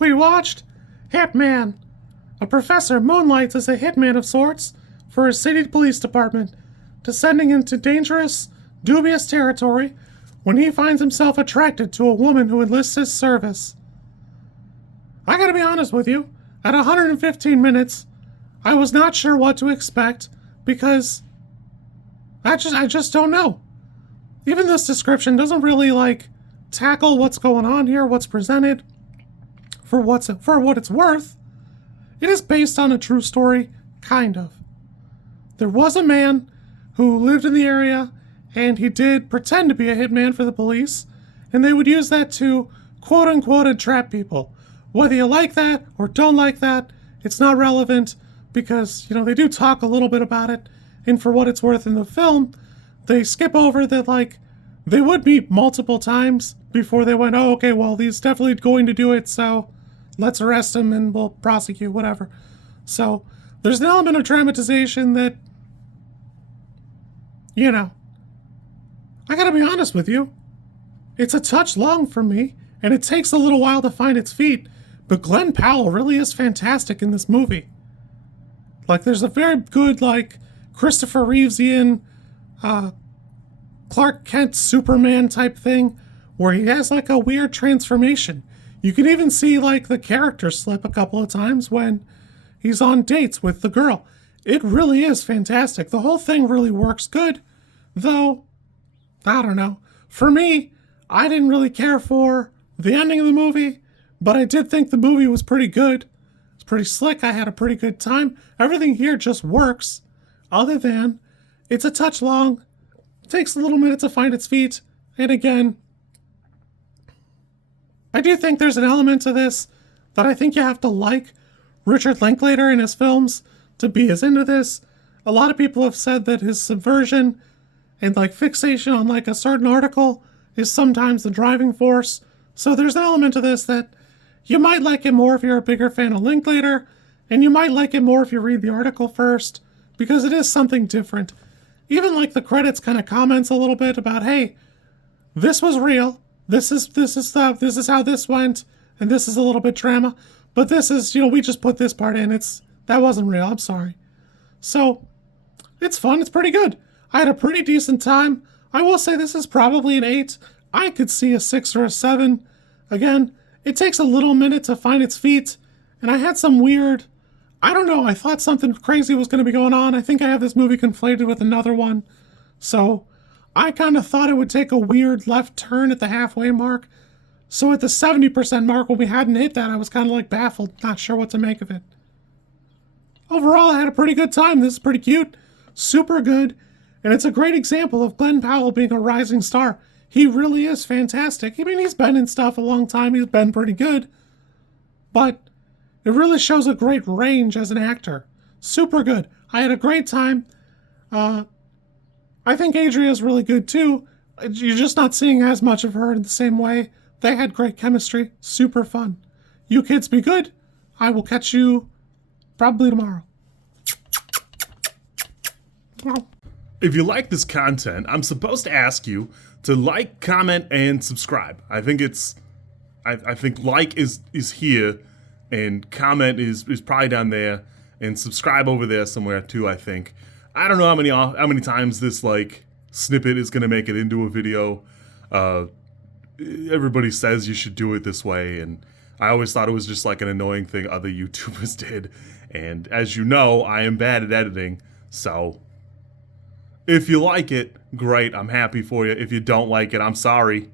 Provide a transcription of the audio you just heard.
We watched Hitman. A professor moonlights as a hitman of sorts for a city police department, descending into dangerous, dubious territory when he finds himself attracted to a woman who enlists his service. I gotta be honest with you, at 115 minutes, I was not sure what to expect because I just don't know. Even this description doesn't really tackle what's going on here, what's presented, for what it's worth. It is based on a true story, kind of. There was a man who lived in the area, and he did pretend to be a hitman for the police, and they would use that to quote-unquote entrap people. Whether you like that or don't like that, it's not relevant, because, they do talk a little bit about it, and for what it's worth in the film, they skip over that, they would meet multiple times before they went, oh, okay, well, he's definitely going to do it, so let's arrest him and we'll prosecute, whatever. So, there's an element of dramatization that, I gotta be honest with you, it's a touch long for me, and it takes a little while to find its feet, but Glen Powell really is fantastic in this movie. There's a very good, Christopher Reevesian, Clark Kent Superman type thing, where he has a weird transformation. You can even see the character slip a couple of times when he's on dates with the girl. It really is fantastic. The whole thing really works good, though, I don't know. For me, I didn't really care for the ending of the movie, but I did think the movie was pretty good. It's pretty slick. I had a pretty good time. Everything here just works, other than it's a touch long. It takes a little minute to find its feet, and again, I do think there's an element to this that I think you have to like Richard Linklater in his films to be as into this. A lot of people have said that his subversion and fixation on a certain article is sometimes the driving force. So there's an element to this that you might like it more if you're a bigger fan of Linklater, and you might like it more if you read the article first, because it is something different. Even the credits kind of comments a little bit about, hey, this was real. This is how this went, and this is a little bit drama, but this is, we just put this part in. That wasn't real. I'm sorry. So it's fun. It's pretty good. I had a pretty decent time. I will say this is probably an 8. I could see a 6 or a 7. Again, it takes a little minute to find its feet, and I had some weird, I don't know, I thought something crazy was going to be going on. I think I have this movie conflated with another one. So I kind of thought it would take a weird left turn at the halfway mark. So at the 70% mark, when we hadn't hit that, I was kind of baffled, not sure what to make of it. Overall, I had a pretty good time. This is pretty cute, super good, and it's a great example of Glen Powell being a rising star. He really is fantastic. I mean, he's been in stuff a long time. He's been pretty good, but it really shows a great range as an actor. Super good. I had a great time. I think Adria's really good too. You're just not seeing as much of her in the same way. They had great chemistry. Super fun. You kids be good. I will catch you probably tomorrow. If you like this content, I'm supposed to ask you to like, comment, and subscribe. I think like is here, and comment is probably down there, and subscribe over there somewhere too, I think. I don't know how many times this snippet is gonna make it into a video. Everybody says you should do it this way, and I always thought it was just an annoying thing other YouTubers did. And as you know, I am bad at editing, so if you like it, great, I'm happy for you. If you don't like it, I'm sorry.